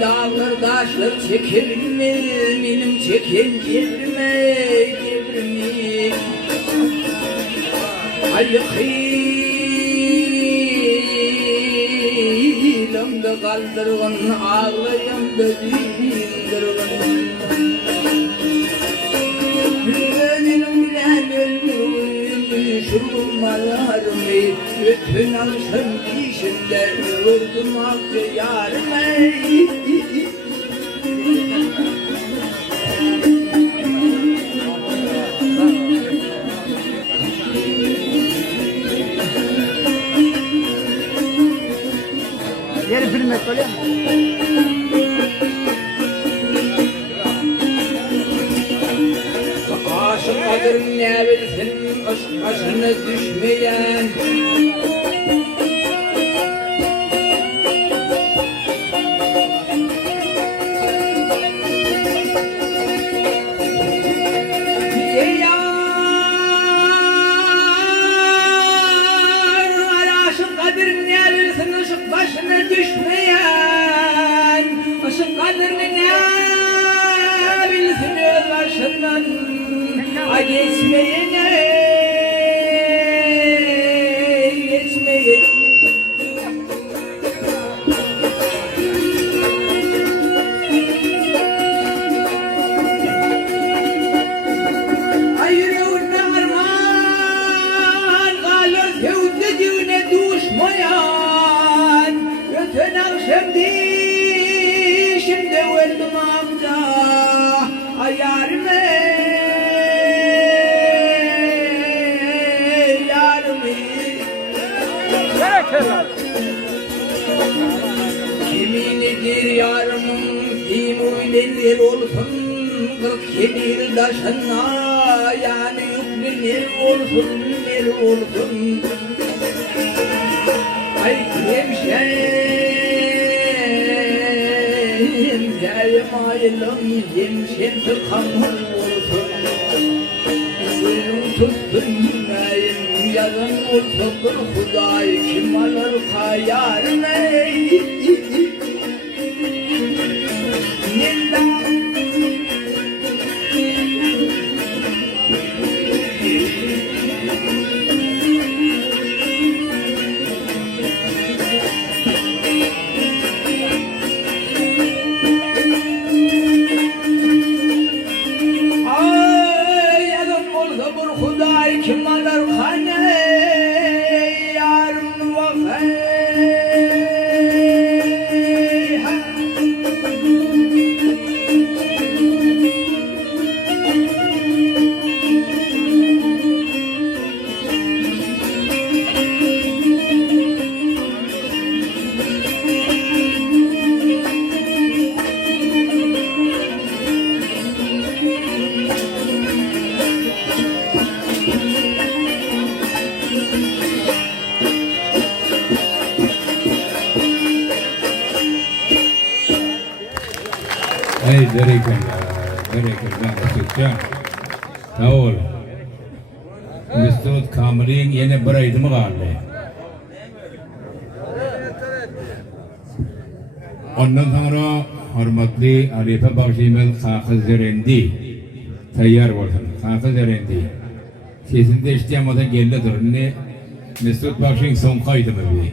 dağlar taşlar çekilme, benim çeken girme, girme. Kıyılamda kaldırgın, ağlayamda dindirgin. Benim bilen ölmüşümmalarımı, bütün alışım dişimde vurdum hakkı yarime. Yeri film et öyle mi? Aşık kadın ne bilsin, aşk aşına düşmeyen. Aşık kadın ne bilsin, aşk başına düşmeyen. Aşık kadın ne bilsin, öz başından geçmeyene, geçmeyene. Ay yüreğine arman kalır sevdiğine düşmeyen. Öten akşam dişimde öldüm amca, ay yarime. Kiminidir yarımın, kim öyledir olsun, 47 taşına yani yüklenir olsun, ner olsun. Ay hemşerim, yaymayalım, hemşem tıkanır olsun. Gülüm tuttun yüreğim, yazın olsun bir Huday, kim alır hayalime? Ay yazın olsa bir Huday, kim alır hayalime? Yarın vakit. Hey, dereken ben Mesutcan. Sağ ol. Mesut Kamil'in yine bir aydı mı kaldı? Ondan sonra hürmetli Arife Bakşimel Sakız Zerendi tayyar olsun. Sakız Zerendi. Sesinde işleyemede geldi durumunu Mesut Bakşin son kaydı mı bir?